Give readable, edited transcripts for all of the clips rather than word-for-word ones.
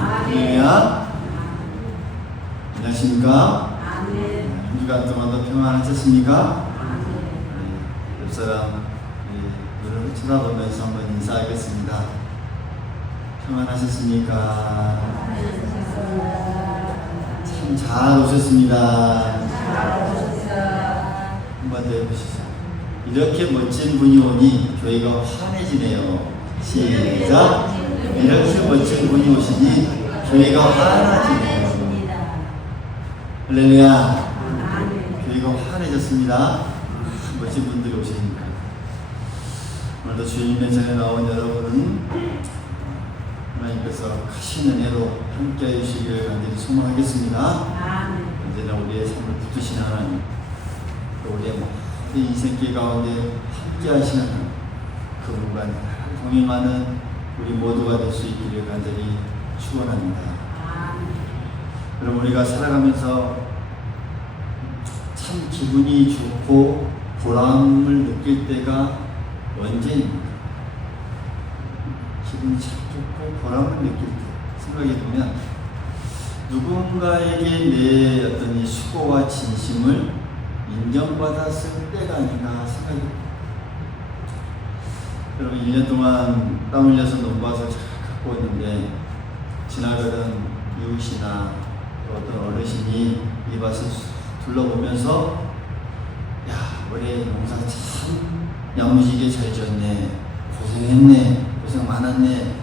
할렐루야. 안녕하십니까? 한 주간 동안도 평안하셨습니까? 옆 사람 눈을 쳐다보면서 한번 인사하겠습니다. 평안하셨습니까? 참 잘 오셨습니다. 한번 더 해보시죠. 이렇게 멋진 분이 오니 교회가 환해지네요. 시작. 이렇게 멋진 분이 오시니 교회가 환해지네요. 할렐루야. 교회가 환해졌습니다. 멋진 분들이 오시니까. 오늘도 주님의 전에 나온 여러분은 하나님께서 크신 은혜로 함께 해주시기를 간절히 소망하겠습니다. 언제나 우리의 삶을 붙드시는 하나님, 또 우리의 모든 인생길 가운데 함께 하시는 하나님, 그분과 동행하는 우리 모두가 될 수 있기를 간절히 축원합니다. 여러분, 우리가 살아가면서 참 기분이 좋고 보람을 느낄 때가 언제입니까? 기분이 참 좋고 보람을 느낄 때 생각해보면 누군가에게 내 어떤 이 수고와 진심을 인정받았을 때가 아닌가 생각합니다. 여러분, 1년 동안 땀 흘려서 농부와서 잘 갖고 있는데 지나가던 이웃이나 또 어떤 어르신이 이 밭을 둘러보면서 야, 올해 농사 참 야무지게 잘 지었네, 고생했네, 고생 많았네,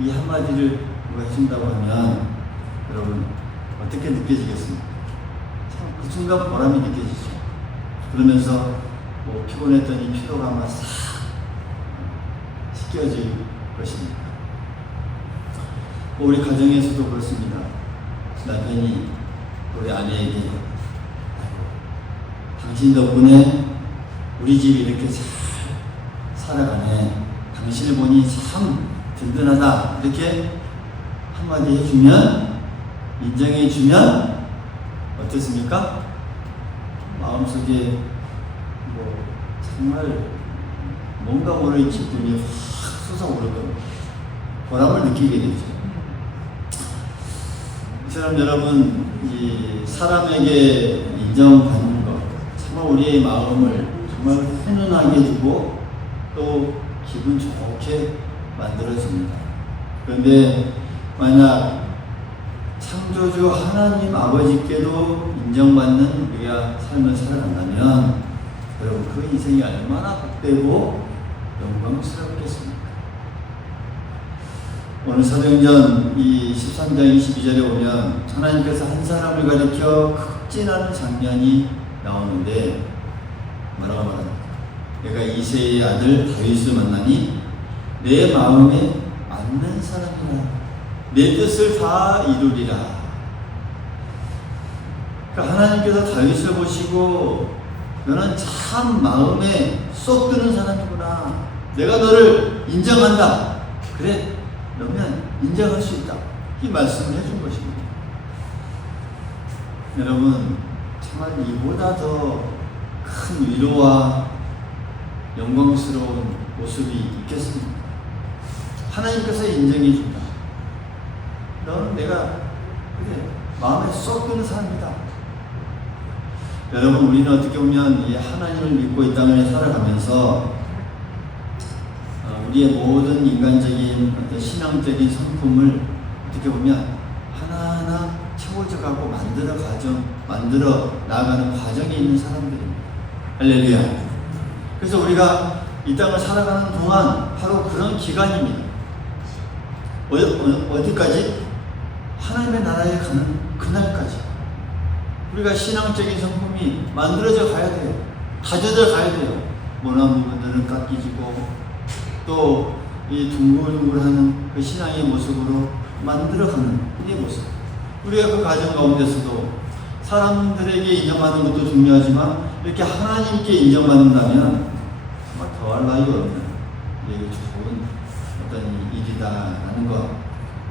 이 한마디를 누가 해준다고 하면 여러분 어떻게 느껴지겠습니까? 참 그 순간 보람이 느껴지죠. 그러면서 뭐 피곤했던 이 피로가 아마 싹 씻겨질 것입니다. 우리 가정에서도 그렇습니다. 남편이 우리 아내에게 당신 덕분에 우리 집이 이렇게 잘 살아가네, 당신을 보니 참 든든하다, 이렇게 한마디 해주면, 인정해주면 어떻습니까? 마음속에 뭐 정말 뭔가 모를 기쁨이 확 솟아오르고 보람을 느끼게 되죠. 이처럼 여러분, 이 사람에게 인정받는 것, 정말 우리의 마음을 정말 훈훈하게 해주고 또 기분 좋게 만들어줍니다. 그런데 만약 창조주 하나님 아버지께도 인정받는 우리가 삶을 살아간다면 여러분, 그 인생이 얼마나 복되고 영광스럽겠습니까? 오늘 사도행전 이 13장 22절에 보면 하나님께서 한 사람을 가리켜 극진하는 장면이 나오는데 뭐라고 말합니까? 내가 이새의 아들 다윗을 만나니 내 마음에 맞는 사람이라, 내 뜻을 다 이루리라. 그러니까 하나님께서 다윗을 보시고 너는 참 마음에 쏙 드는 사람이구나, 내가 너를 인정한다, 그래, 그러면 인정할 수 있다, 이 말씀을 해준 것입니다. 여러분, 정말 이보다 더 큰 위로와 영광스러운 모습이 있겠습니까? 하나님께서 인정해 준다. 너는 내가 그래 마음에 쏙 드는 사람이다. 여러분, 우리는 어떻게 보면 이 하나님을 믿고 이 땅을 살아가면서 우리의 모든 인간적인 어떤 신앙적인 성품을 어떻게 보면 하나하나 채워져가고 만들어 나아가는 과정에 있는 사람들입니다. 할렐루야. 그래서 우리가 이 땅을 살아가는 동안 바로 그런 기간입니다. 어디까지? 하나님의 나라에 가는 그날까지 우리가 신앙적인 성품이 만들어져 가야 돼요. 다져져 가야 돼요. 모난 부분들은 깎이지고 또 이 둥글둥글하는 그 신앙의 모습으로 만들어가는 이 모습, 우리가 그 과정 가운데서도 사람들에게 인정받는 것도 중요하지만 이렇게 하나님께 인정받는다면 정말 더할 나위가 없는 이게 좋은 어떤 일이다라는 것,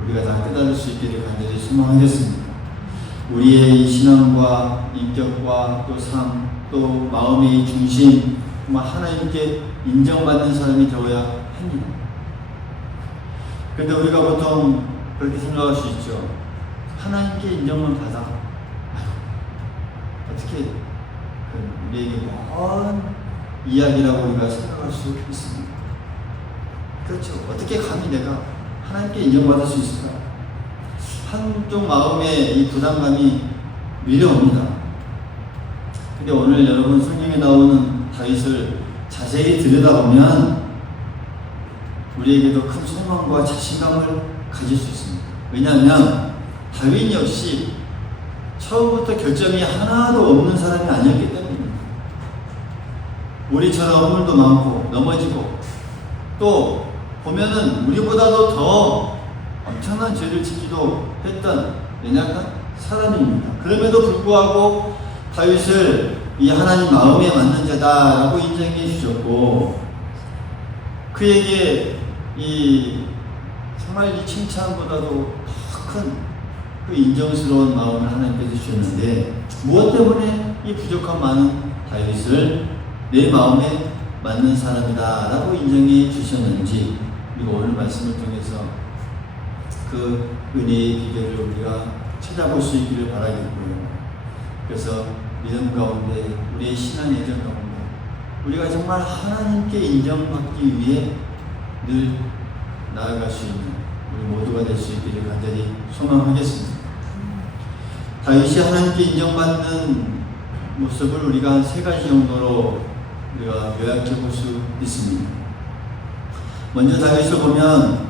우리가 다 깨달을 수 있기를 간절히 소망하겠습니다. 우리의 신앙과 인격과 또 삶, 또 마음의 중심, 정말 하나님께 인정받는 사람이 되어야 합니다. 그런데 우리가 보통 그렇게 생각할 수 있죠. 하나님께 인정만 받아. 아유, 어떻게 우리에게 먼 이야기라고 우리가 생각할 수 있습니다. 그렇죠. 어떻게 감히 내가 하나님께 인정받을 수 있을까? 한쪽 마음에 이 부담감이 밀려옵니다. 근데 오늘 여러분 성경에 나오는 다윗을 자세히 들여다보면 우리에게도 큰 소망과 자신감을 가질 수 있습니다. 왜냐하면 다윗 역시 처음부터 결점이 하나도 없는 사람이 아니었기 때문입니다. 우리처럼 허물도 많고 넘어지고 또 보면은 우리보다도 더 엄청난 죄를 짓기도 했던 연약한 사람입니다. 그럼에도 불구하고 다윗을 이 하나님 마음에 맞는 자다라고 인정해 주셨고 그에게 정말 이 칭찬보다도 더 큰 그 인정스러운 마음을 하나님께서 주셨는데 무엇 때문에 이 부족한 많은 다윗을 내 마음에 맞는 사람이다 라고 인정해 주셨는지 그리고 오늘 말씀을 통해서 그 은혜의 비결을 우리가 찾아볼 수 있기를 바라겠고요. 그래서 믿음 가운데 우리의 신앙 예정 가운데 우리가 정말 하나님께 인정받기 위해 늘 나아갈 수 있는 우리 모두가 될 수 있기를 간절히 소망하겠습니다. 다윗이 하나님께 인정받는 모습을 우리가 한 3가지 정도로 우리가 요약해 볼 수 있습니다. 먼저 다윗을 보면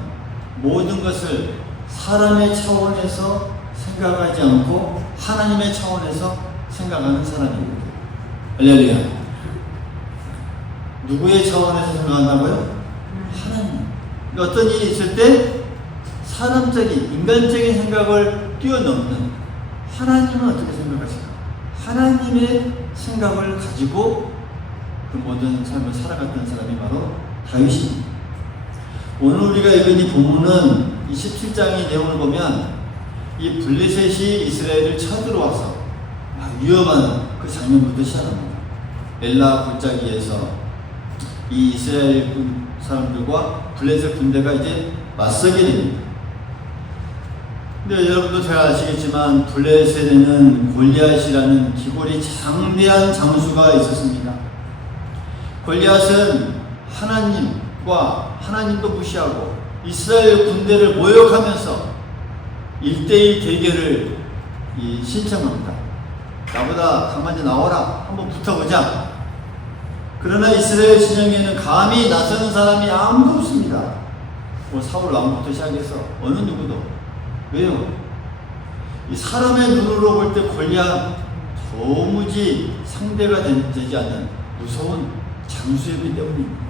모든 것을 사람의 차원에서 생각하지 않고 하나님의 차원에서 생각하는 사람입니다. 할렐루야. 누구의 차원에서 생각한다고요? 하나님. 어떤 일이 있을 때 사람적인 인간적인 생각을 뛰어넘는 하나님은 어떻게 생각하실까? 하나님의 생각을 가지고 그 모든 삶을 살아갔던 사람이 바로 다윗입니다. 오늘 우리가 읽은 이 본문은 27장의 내용을 보면 이 블레셋이 이스라엘을 쳐들어와서 위험한 그 장면부터 시작합니다. 엘라 골짜기에서 이 이스라엘 사람들과 블레셋 군대가 이제 맞서게 됩니다. 근데 여러분도 잘 아시겠지만 블레셋에는 골리앗이라는 기골이 장대한 장수가 있었습니다. 골리앗은 하나님과 하나님도 무시하고 이스라엘 군대를 모욕하면서 1대1 대결을 신청합니다. 나보다 강하게 나와라. 한번 붙어보자. 그러나 이스라엘 진영에는 감히 나서는 사람이 아무도 없습니다. 사울 왕부터 시작해서 어느 누구도. 왜요? 이 사람의 눈으로 볼 때 골리앗 도무지 상대가 되지 않는 무서운 장수였기 때문입니다.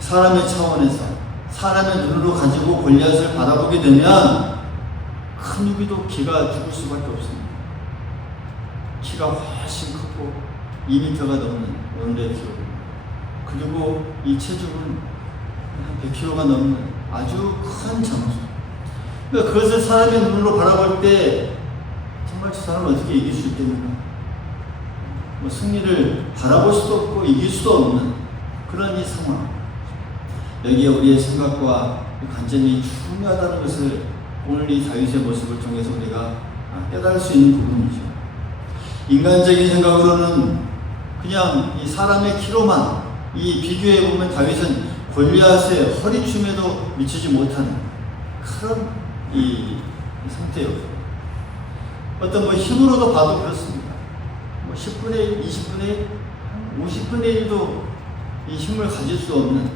사람의 차원에서 사람의 눈으로 가지고 골리앗을 바라보게 되면 큰 누구도 기가 죽을 수밖에 없습니다. 키가 훨씬 크고 2m가 넘는 원래 키 그리고 이 체중은 한 100kg가 넘는 아주 큰 장수. 그러니까 그것을 사람의 눈으로 바라볼 때 정말 저 사람을 어떻게 이길 수 있겠는가? 승리를 바라볼 수도 없고 이길 수도 없는 그런 이 상황. 여기에 우리의 생각과 관점이 중요하다는 것을 오늘 이 다윗의 모습을 통해서 우리가 깨달을 수 있는 부분이죠. 인간적인 생각으로는 그냥 이 사람의 키로만 비교해 보면 다윗은 골리앗의 허리춤에도 미치지 못하는 그런 이 상태예요. 어떤 힘으로도 봐도 그렇습니다. 10분의 1, 20분의 1, 50분의 1도 이 힘을 가질 수 없는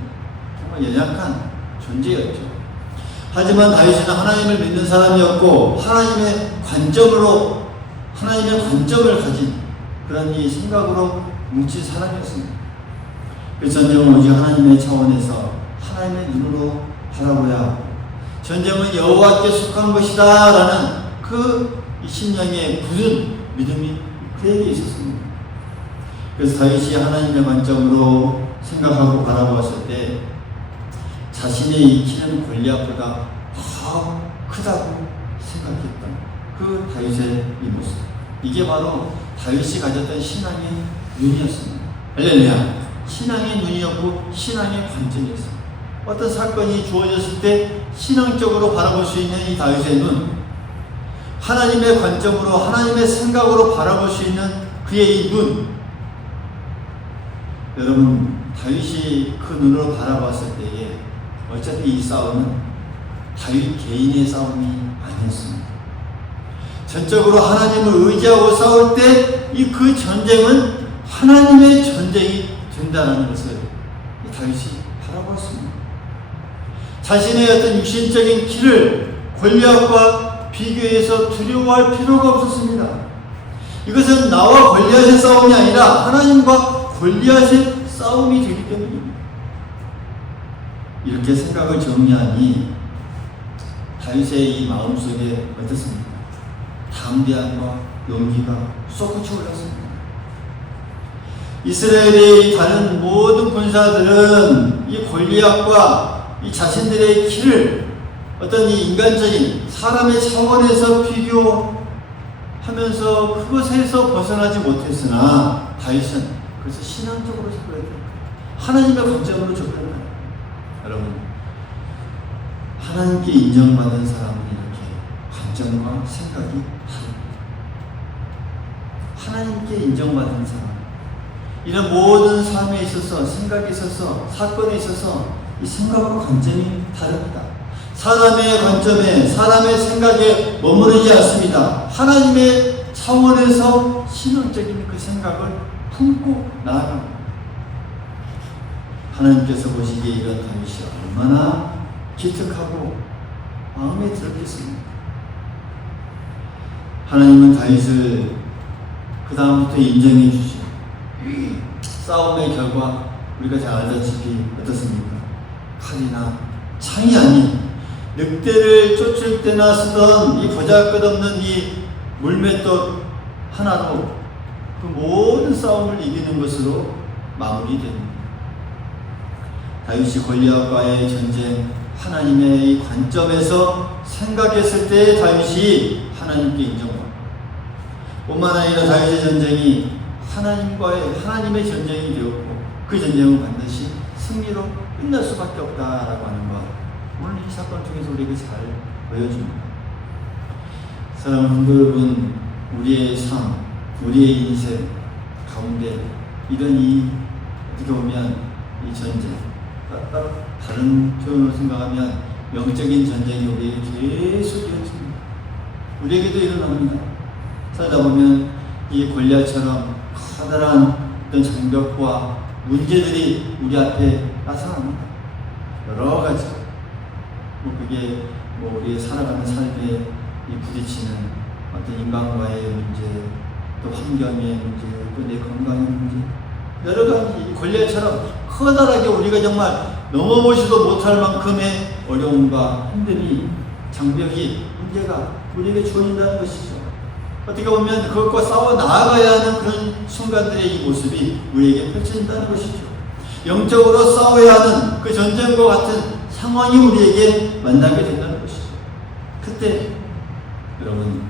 정말 연약한 존재였죠. 하지만 다윗은 하나님을 믿는 사람이었고 하나님의 관점을 가진 그런 이 생각으로 뭉친 사람이었습니다. 그 전쟁은 오직 하나님의 차원에서 하나님의 눈으로 바라보아야 하고 전쟁은 여호와께 속한 것이다 라는 그 신령의 굳은 믿음이 그에게 있었습니다. 그래서 다윗이 하나님의 관점으로 생각하고 바라보았을 때 자신의 이 키는 골리앗보다 더 크다고 생각했던 그 다윗의 이 모습, 이게 바로 다윗이 가졌던 신앙의 눈이었습니다. 할렐루야. 신앙의 눈이었고 신앙의 관점이었습니다. 어떤 사건이 주어졌을 때 신앙적으로 바라볼 수 있는 이 다윗의 눈, 하나님의 관점으로 하나님의 생각으로 바라볼 수 있는 그의 이 눈, 여러분 다윗이 그 눈으로 바라봤을 때에 어차피 이 싸움은 다윗 개인의 싸움이 아니었습니다. 전적으로 하나님을 의지하고 싸울 때 이 그 전쟁은 하나님의 전쟁이 된다는 것을 다윗이 바라봤습니다. 자신의 어떤 육신적인 길을 골리앗과 비교해서 두려워할 필요가 없었습니다. 이것은 나와 골리앗의 싸움이 아니라 하나님과 골리앗의 싸움이 되기 때문입니다. 이렇게 생각을 정리하니 다윗의 이 마음속에 어떻습니까? 담대함과 용기가 솟구쳐 올랐습니다. 이스라엘의 다른 모든 군사들은 이 골리앗과 이 자신들의 길을 어떤 이 인간적인 사람의 차원에서 비교하면서 그것에서 벗어나지 못했으나 다윗은 그래서 신앙적으로 접근해야 돼요. 하나님의 관점으로 접근해야 돼요. 여러분, 하나님께 인정받은 사람은 이렇게 관점과 생각이 다릅니다. 하나님께 인정받은 사람, 이런 모든 삶에 있어서, 생각에 있어서, 사건에 있어서 이 생각과 관점이 다릅니다. 사람의 관점에, 사람의 생각에 머무르지 않습니다. 하나님의 차원에서 신앙적인 그 생각을 품고 나아갑니다. 하나님께서 보시기에 이런 다윗이 얼마나 기특하고 마음에 들었겠습니까? 하나님은 다윗을 그 다음부터 인정해 주시고 싸움의 결과 우리가 잘 알다시피 어떻습니까? 칼이나 창이 아닌 늑대를 쫓을 때나 쓰던 이 보잘것없는 이 물맷돌 하나로 그 모든 싸움을 이기는 것으로 마무리됩니다. 다윗이 골리앗과의 전쟁, 하나님의 이 관점에서 생각했을 때 다윗이 하나님께 인정받고, 뿐만 아니라 다윗의 전쟁이 하나님의 전쟁이 되었고, 그 전쟁은 반드시 승리로 끝날 수밖에 없다라고 하는 것, 오늘 이 사건 통해서 우리에게 잘 보여줍니다. 사랑하는 여러분, 우리의 삶, 우리의 인생 가운데 이런 이 어떻게 보면 이 전쟁, 다른 표현으로 생각하면 영적인 전쟁이 우리에게 계속 이어집니다. 우리에게도 일어납니다. 살다 보면 이 골리앗처럼 커다란 어떤 장벽과 문제들이 우리 앞에 나타납니다. 여러 가지. 그게 우리의 살아가는 삶에 이 부딪히는 어떤 인간과의 문제, 또 환경의 문제, 또 내 건강의 문제, 여러 가지 골리앗처럼 커다랗게 우리가 정말 넘어보지도 못할 만큼의 어려움과 힘듦이, 장벽이, 문제가 우리에게 주어진다는 것이죠. 어떻게 보면 그것과 싸워 나아가야 하는 그런 순간들의 이 모습이 우리에게 펼쳐진다는 것이죠. 영적으로 싸워야 하는 그 전쟁과 같은 상황이 우리에게 만나게 된다는 것이죠. 그때 여러분,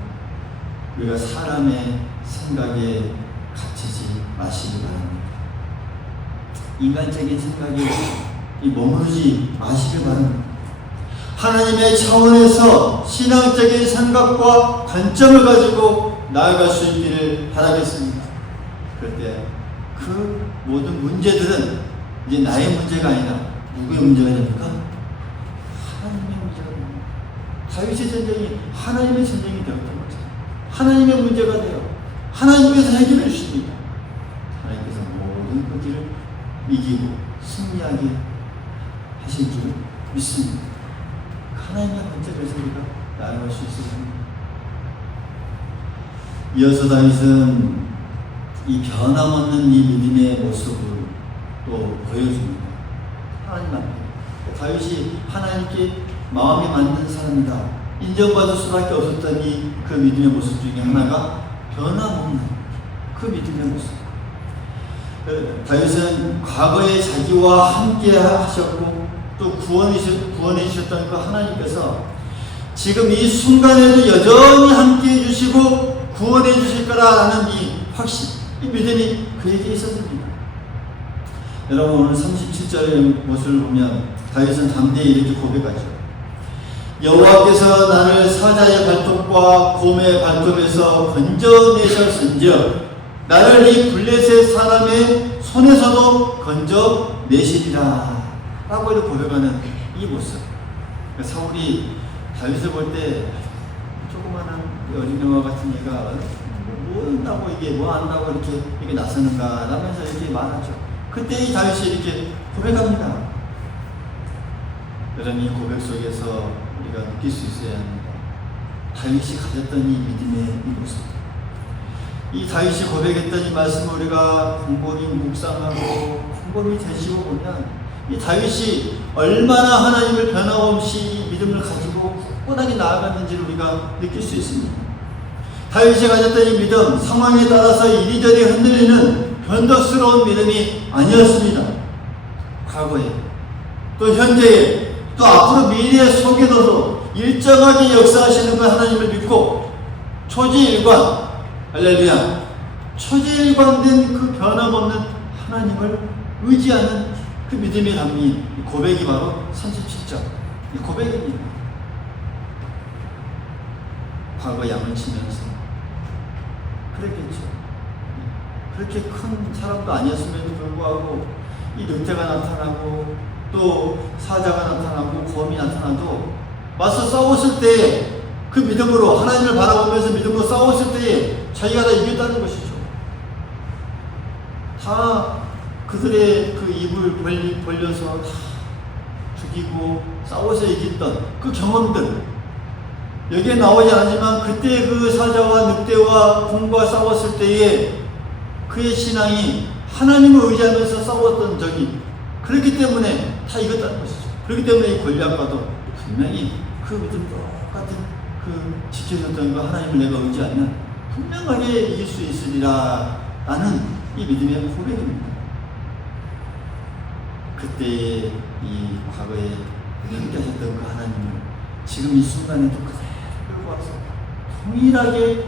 우리가 사람의 생각에 갇히지 마시기 바랍니다. 인간적인 생각에 머무르지 마시기 바랍니다. 하나님의 차원에서 신앙적인 생각과 관점을 가지고 나아갈 수 있기를 바라겠습니다. 그럴 때 그 모든 문제들은 이제 나의 문제가 아니라 누구의 문제가 됩니까? 하나님의 문제가 됩니다. 다윗의 전쟁이 하나님의 전쟁이 되었던 거죠. 하나님의 문제가 되어 하나님께서 해결해 주십니다. 하나님께서 모든 그 길을 이기고 승리하게 하실 줄 믿습니다. 하나님의 관점에서 우리가 나아갈 수 있습니다. 이어서 다윗은 이 변함없는 이 믿음의 모습을 또 보여줍니다. 하나님 앞에 다윗이 하나님께 마음이 맞는 사람이다 인정받을 수밖에 없었던 이 그 믿음의 모습 중에 하나가 변함없는 그 믿음의 모습. 다윗은 과거에 자기와 함께 하셨고 또 구원해 주셨던 그 하나님께서 지금 이 순간에도 여전히 함께 해주시고 구원해 주실 거라는 이 확신, 이 믿음이 그에게 있었습니다. 여러분, 오늘 37절의 모습을 보면 다윗은 담대히 이렇게 고백하죠. 여호와께서 나를 사자의 발톱과 곰의 발톱에서 건져내셨은즉 나를 이 블레셋 사람의 손에서도 건져내시리라 라고 이렇게 고백하는 이 모습. 사울이 다윗을 볼 때 조그마한 어린애와 같은 얘가 뭐 한다고 이게 뭐 한다고 이렇게 나서는가 라면서 이렇게 말하죠. 그때 이 다윗이 이렇게 고백합니다. 여러분, 이 고백 속에서 우리가 느낄 수 있어야 합니다. 다윗이 가졌던 이 믿음의 이 모습, 이 다윗이 고백했던 이 말씀을 우리가 곰곰이 묵상하고 곰곰이 되짚어 보면 이 다윗이 얼마나 하나님을 변함없이 믿음을 가지고 굳건하게 나아갔는지를 우리가 느낄 수 있습니다. 다윗이 가졌던 이 믿음, 상황에 따라서 이리저리 흔들리는 변덕스러운 믿음이 아니었습니다. 과거에, 또 현재에, 또 앞으로 미래에 속에서도 일정하게 역사하시는 그 하나님을 믿고 초지일관, 할렐루야, 초지일관된 그 변함없는 하나님을 의지하는 그 믿음이 담긴 고백이 바로 37절 이 고백입니다. 과거 양을 치면서 그랬겠죠. 그렇게 큰 사람도 아니었음에도 불구하고 이 늑대가 나타나고 또 사자가 나타나고 곰이 나타나도 맞서 싸웠을 때 그 믿음으로 하나님을 바라보면서 믿음으로 싸웠을 때에 자기가 다 이겼다는 것이죠. 다 그들의 그 입을 벌려서 다 죽이고 싸워서 이겼던 그 경험들, 여기에 나오지 않지만 그때 그 사자와 늑대와 곰과 싸웠을 때에 그의 신앙이 하나님을 의지하면서 싸웠던 적이 그렇기 때문에 다 이겼다는 것이죠. 그렇기 때문에 이 골리앗과도 분명히 그 믿음 똑같은 그 지켜졌던 거 하나님을 내가 의지하면 분명하게 이길 수 있으리라 라는 이 믿음의 고백입니다. 그때의 이 과거에 함께하셨던 그 하나님을 지금 이 순간에도 그대로 끌고 와서 동일하게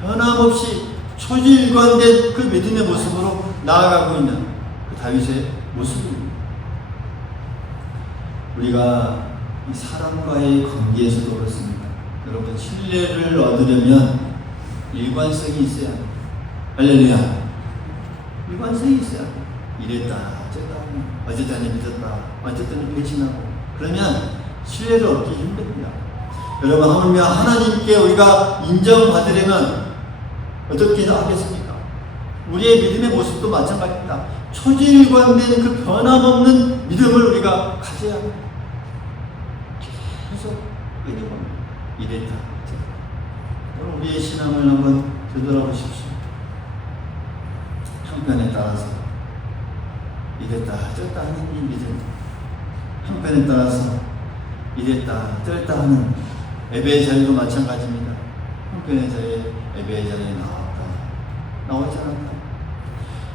변함없이 초지일관된 그 믿음의 모습으로 나아가고 있는 그 다윗의 모습입니다. 우리가 이 사람과의 관계에서도 그렇습니다. 여러분, 신뢰를 얻으려면 일관성이 있어야 합니다. 할렐루야. 일관성이 있어야 합니다. 이랬다 저랬다 어쨌든 믿었다 어쨌든 배신하고 그러면 신뢰를 얻기 힘듭니다. 여러분, 하물며 하나님께 우리가 인정받으려면 어떻게 하겠습니까? 우리의 믿음의 모습도 마찬가지입니다. 초지일관된 그 변함없는 믿음을 우리가 가져야 합니다. 계속 끊임없는 이랬다. 여러분, 우리의 신앙을 한번 되돌아보십시오. 형편에 따라서 이랬다 저랬다 하는 이 믿음, 형편에 따라서 이랬다 저랬다 하는 예배의 자리도 마찬가지입니다. 형편의 자리에 예배의 자리에 나오지 않았다.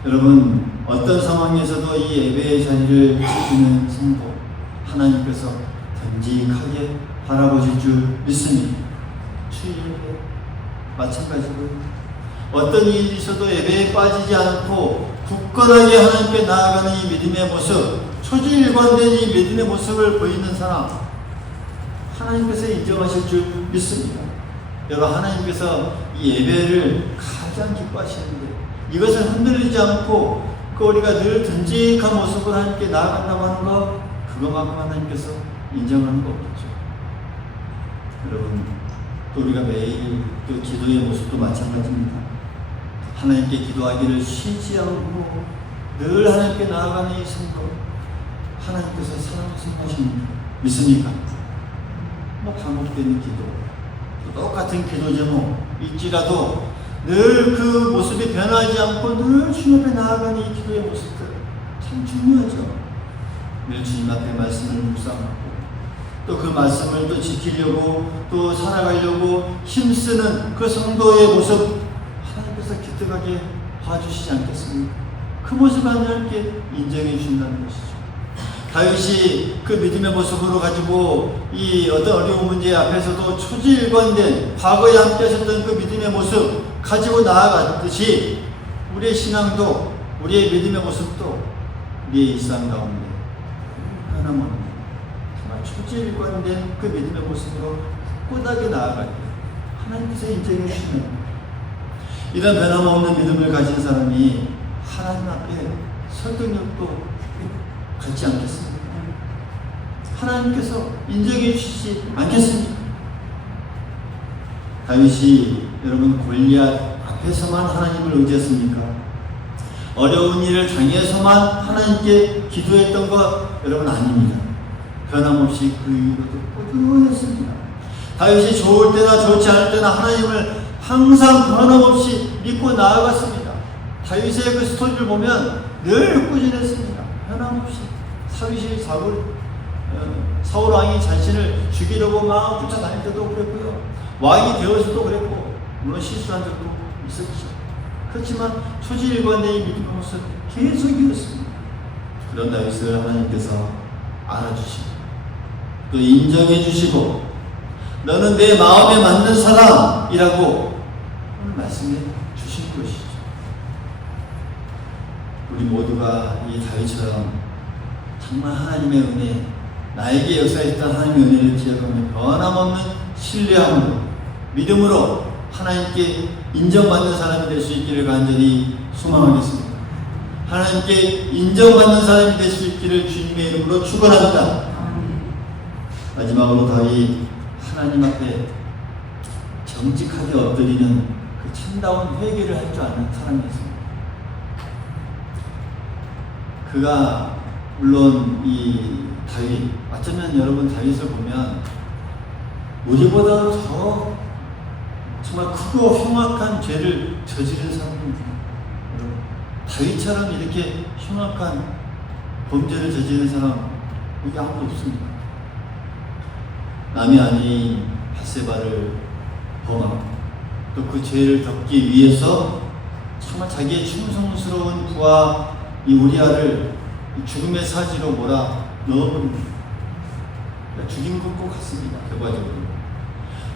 여러분, 어떤 상황에서도 이 예배의 자리를 지키는 성도 하나님께서 듬직하게 바라보실 줄 믿습니다. 주일에 마찬가지로 어떤 일이 있어도 예배에 빠지지 않고 굳건하게 하나님께 나아가는 이 믿음의 모습, 초지일관된 이 믿음의 모습을 보이는 사람 하나님께서 인정하실 줄 믿습니다. 여러분, 하나님께서 이 예배를 가장 기뻐하시는데 이것을 흔들리지 않고 그 우리가 늘 듬직한 모습으로 하나님께 나아간다고 하는 것, 그것만큼 하나님께서 인정하는 거 없죠. 여러분, 또 우리가 매일 또 기도의 모습도 마찬가지입니다. 하나님께 기도하기를 쉬지 않고 늘 하나님께 나아가는 이 성도 하나님께서 사랑하십니다. 믿습니까? 뭐 반복되는 기도, 또 똑같은 기도 제목 있지라도 늘 그 모습이 변하지 않고 늘 주님 앞에 나아가는 이 기도의 모습들 참 중요하죠. 늘 주님 앞에 말씀을 묵상하고 또 그 말씀을 또 지키려고 또 살아가려고 힘쓰는 그 성도의 모습 하나님께서 기특하게 봐주시지 않겠습니까? 그 모습을 하나님께 인정해 주신다는 것이죠. 다윗이 그 믿음의 모습으로 가지고 이 어떤 어려운 문제 앞에서도 초지일관된 과거에 함께 하셨던 그 믿음의 모습 가지고 나아갔듯이 우리의 신앙도 우리의 믿음의 모습도 우리의 일상 가운데 하나만 초지일관된 그 믿음의 모습으로 꾸닥에 나아갈 때 하나님께서 인정해 주시는 이런 변함없는 믿음을 가진 사람이 하나님 앞에 설득력도 갖지 않겠습니까? 하나님께서 인정해 주시지 않겠습니까? 다윗이 여러분 골리앗 앞에서만 하나님을 의지했습니까? 어려운 일을 당해서만 하나님께 기도했던 것 여러분 아닙니다. 변함없이 그 이후로도 꾸준했습니다. 다윗이 좋을 때나 좋지 않을 때나 하나님을 항상 변함없이 믿고 나아갔습니다. 다윗의 그 스토리를 보면 늘 꾸준했습니다. 변함없이 사울 왕이 자신을 죽이려고 막 쫓아다닐 때도 그랬고요. 왕이 되어서도 그랬고 물론 실수한 적도 있었죠. 그렇지만 초지일관된 이 믿음의 모습 계속 이었습니다. 그런 다윗을 하나님께서 알아주시고 또 인정해 주시고 너는 내 마음에 맞는 사람이라고 오늘 말씀해 주신 것이죠. 우리 모두가 이 다윗처럼 정말 하나님의 은혜, 나에게 역사했던 하나님의 은혜를 기억하며 변함없는 신뢰함으로 믿음으로 하나님께 인정받는 사람이 될 수 있기를 간절히 소망하겠습니다. 하나님께 인정받는 사람이 될 수 있기를 주님의 이름으로 축원합니다. 마지막으로 다윗 하나님 앞에 정직하게 엎드리는 그 참다운 회개를 할 줄 아는 사람이었습니다. 그가 물론 이 다윗, 어쩌면 여러분 다윗을 보면 우리보다 더 정말 크고 흉악한 죄를 저지른 사람입니다. 다윗처럼 이렇게 흉악한 범죄를 저지른 사람 여기 아무도 없습니다. 남의 아내인 밧세바를 범하고 또 그 죄를 덮기 위해서 정말 자기의 충성스러운 부하 이 우리아를 죽음의 사지로 몰아 넣어버립니다. 죽인 것과 같습니다. 결과적으로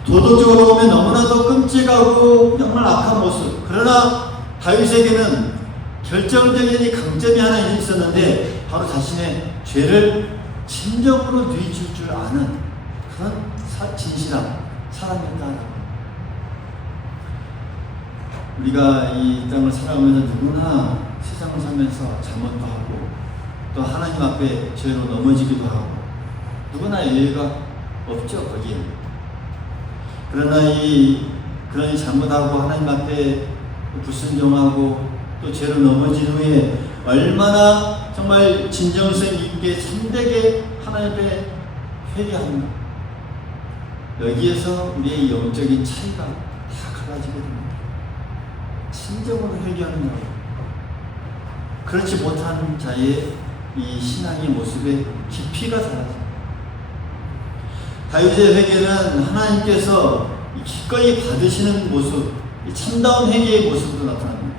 도덕적으로 보면 너무나도 끔찍하고 정말 악한 모습. 그러나 다윗에게는 결정적인 강점이 하나 있었는데 바로 자신의 죄를 진정으로 뉘칠 줄 아는 그런 진실한 사람이었다. 우리가 이 땅을 살아가면서 누구나 세상을 살면서 잘못도 하고 또 하나님 앞에 죄로 넘어지기도 하고 누구나 예외가 없죠. 거기에는. 그러나 그런 잘못하고 하나님 앞에 불순종하고 또 죄로 넘어진 후에 얼마나 정말 진정성 있게 참되게 하나님 앞에 회개합니다. 여기에서 우리의 영적인 차이가 다 갈라지게 됩니다. 진정으로 회개하는 자, 그렇지 못한 자의 이 신앙의 모습에 깊이가 사라집니다. 다윗의 회개는 하나님께서 기꺼이 받으시는 모습, 이 참다운 회개의 모습으로 나타납니다.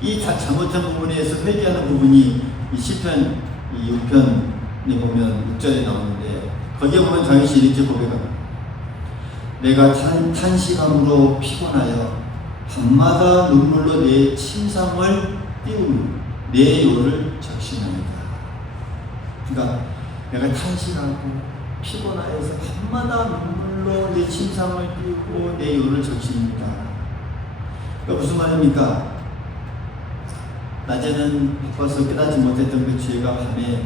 이 잘못한 부분에서 회개하는 부분이 이 시편 6편에 보면 6절에 나오는데 거기에 보면 다윗이 이렇게 고백합니다. 내가 탄식함으로 피곤하여 밤마다 눈물로 내 침상을 띄우며 내 요를 적시나이다. 그러니까 내가 탄식하고 피곤하여서 밤마다 눈물로 내 침상을 띄우고 내 요를 적십니다. 그러니까 무슨 말입니까? 낮에는 바빠서 깨닫지 못했던 그 죄가 밤에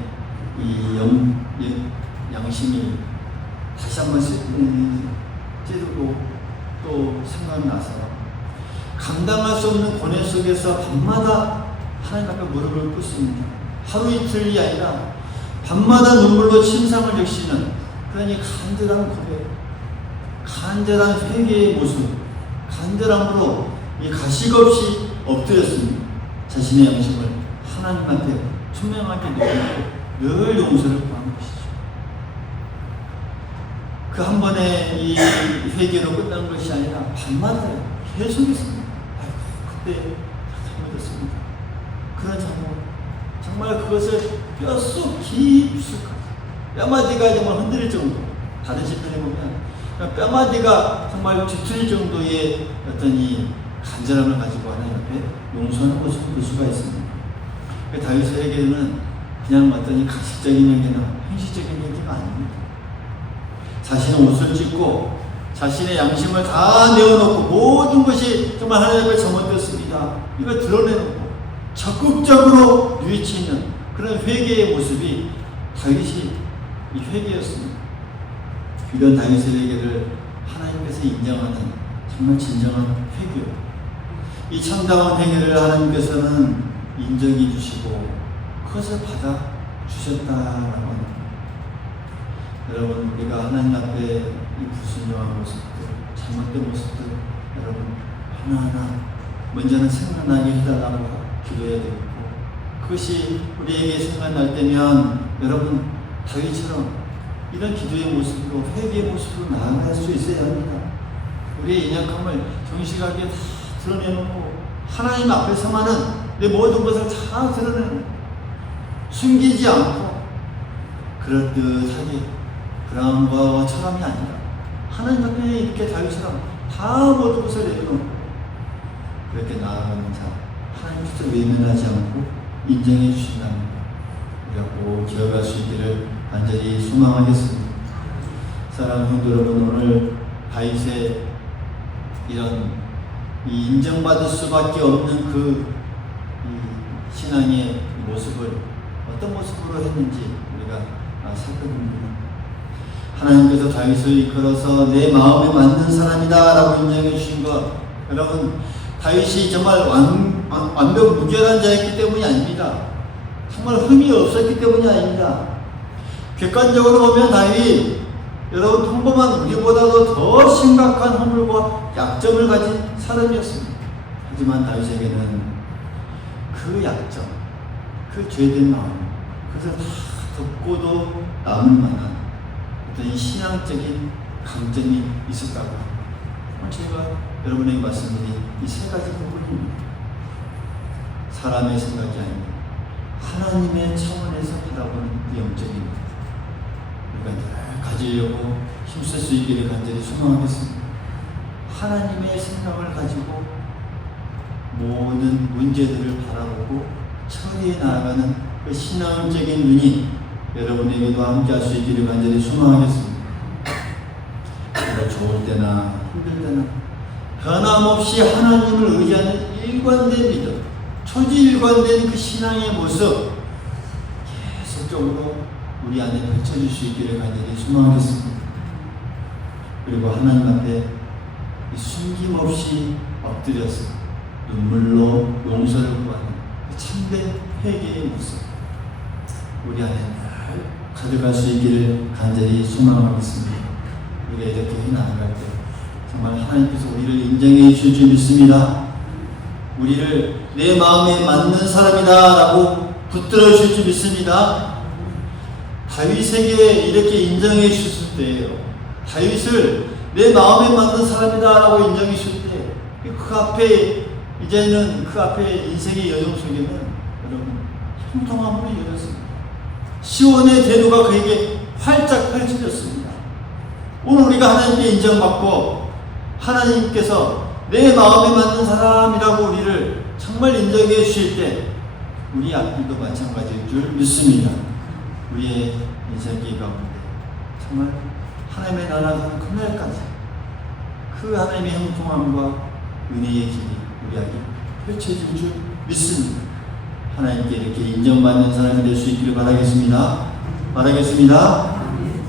양심이 다시 한번 찌르고 또 생각나서 감당할 수 없는 고뇌 속에서 밤마다 하나님 앞에 무릎을 꿇습니다. 하루 이틀이 아니라 밤마다 눈물로 침상을 적시는 그러니 간절한 고백, 간절한 회개의 모습, 간절함으로 가식 없이 엎드렸습니다. 자신의 양심을 하나님한테 투명하게 내놓고 늘 용서를 구한 것이죠. 그 한 번의 이 회개로 끝난 것이 아니라 밤마다 계속했습니다. 그때 잘못했습니다. 그런 잘못, 정말 그것을 뼛속 깊숙하게 뼈마디가 정말 흔들릴 정도, 다른 시편에 보면 뼈마디가 정말 뒤틀릴 정도의 어떤 이 간절함을 가지고 하나님 앞에 용서하는 것을 볼 수가 있습니다. 다윗에게는 그냥 어떤 가식적인 얘기나 형식적인 얘기가 아닙니다. 자신의 옷을 찢고 자신의 양심을 다 내어놓고 모든 것이 정말 하나님 앞에 잘못되었습니다. 이걸 드러내놓고 적극적으로 누이치 있는 그런 회개의 모습이 다윗이 이 회개였습니다. 이런 다윗의 회개를 하나님께서 인정하는 정말 진정한 회개요. 이 참다운 회개를 하나님께서는 인정해 주시고 그것을 받아 주셨다라고 합니다. 여러분, 우리가 하나님 앞에 이 불순종한 모습들, 잘못된 모습들, 여러분 하나하나 먼저는 생각나게 해달라고 기도해야 되겠고, 그것이 우리에게 생각날 때면 여러분 다윗처럼 이런 기도의 모습으로 회개의 모습으로 나아갈 수 있어야 합니다. 우리의 인약함을 정직하게 다 드러내놓고 하나님 앞에서만은 내 모든 것을 다 드러내놓고 숨기지 않고 그럴듯하게 그런 것처럼이 아니라 하나님 앞에 이렇게 다윗처럼 다 모든 것을 내려놓고 그렇게 나아가는 자, 하나님께서 외면하지 않고 인정해 주신다는 것, 우리가 꼭 기억할 수 있기를 간절히 소망하겠습니다. 사랑하는 성도 여러분, 오늘 다윗의 이런 이 인정받을 수밖에 없는 그 신앙의 모습을 어떤 모습으로 했는지 우리가 살펴봅니다. 하나님께서 다윗을 이끌어서 내 마음에 맞는 사람이다 라고 인정해 주신 것, 여러분 다윗이 정말 완벽 무결한 자였기 때문이 아닙니다. 정말 흠이 없었기 때문이 아닙니다. 객관적으로 보면 다윗, 여러분 평범한 우리보다도 더 심각한 허물과 약점을 가진 사람이었습니다. 하지만 다윗에게는 그 약점, 그 죄된 마음, 그것을 다 덮고도 남을 만한 어떤 신앙적인 강점이 있었다고 합니다. 제가 여러분에게 말씀드린 이 세 가지 부분입니다. 사람의 생각이 아니라 하나님의 차원에서 바라보는 그 영적인 것, 우리가 늘 가지려고 힘쓸 수 있기를 간절히 소망하겠습니다. 하나님의 생각을 가지고 모든 문제들을 바라보고 처리해 나아가는 그 신앙적인 눈이 여러분에게도 함께 할 수 있기를 간절히 소망하겠습니다. 우리가 좋을 때나 힘들 때나 변함없이 하나님을 의지하는 일관된 믿음, 초지일관된 그 신앙의 모습 계속적으로 우리 안에 펼쳐질 수 있기를 간절히 소망하겠습니다. 그리고 하나님 앞에 숨김없이 엎드려서 눈물로 용서를 구하는 참된 회개의 모습, 우리 안에 늘 가져갈 수 있기를 간절히 소망하겠습니다. 우리가 이렇게 해나갈 때 정말 하나님께서 우리를 인정해 주실 줄 믿습니다. 우리를 내 마음에 맞는 사람이다 라고 붙들어 주실 줄 믿습니다. 다윗에게 이렇게 인정해 주셨을 때예요. 다윗을 내 마음에 맞는 사람이다 라고 인정해 주실 때 그 앞에 이제는 그 앞에 인생의 여정 속에는 여러분 형통함으로 이어졌습니다. 시온의 대로가 그에게 활짝 펼쳐졌습니다. 오늘 우리가 하나님께 인정받고 하나님께서 내 마음에 맞는 사람이라고 우리를 정말 인정해 주실 때 우리 앞길도 마찬가지일 줄 믿습니다. 우리의 인생길 가운데 정말 하나님의 나라가 그날까지 그 하나님의 형통함과 은혜의 길이 우리에게 펼쳐질 줄 믿습니다. 하나님께 이렇게 인정받는 사람이 될 수 있기를 바라겠습니다.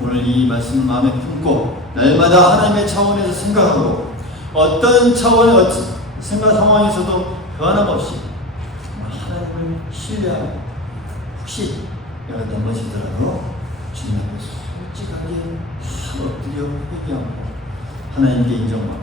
오늘 이 말씀을 마음에 품고 날마다 하나님의 차원에서 생각하고 어떤 차원의 생각 상황에서도 변함없이 하나님을 신뢰하고 혹시 내가 넘어지더라도 주님 앞에 솔직하게 다 엎드려 회개하고 하나님께 인정받고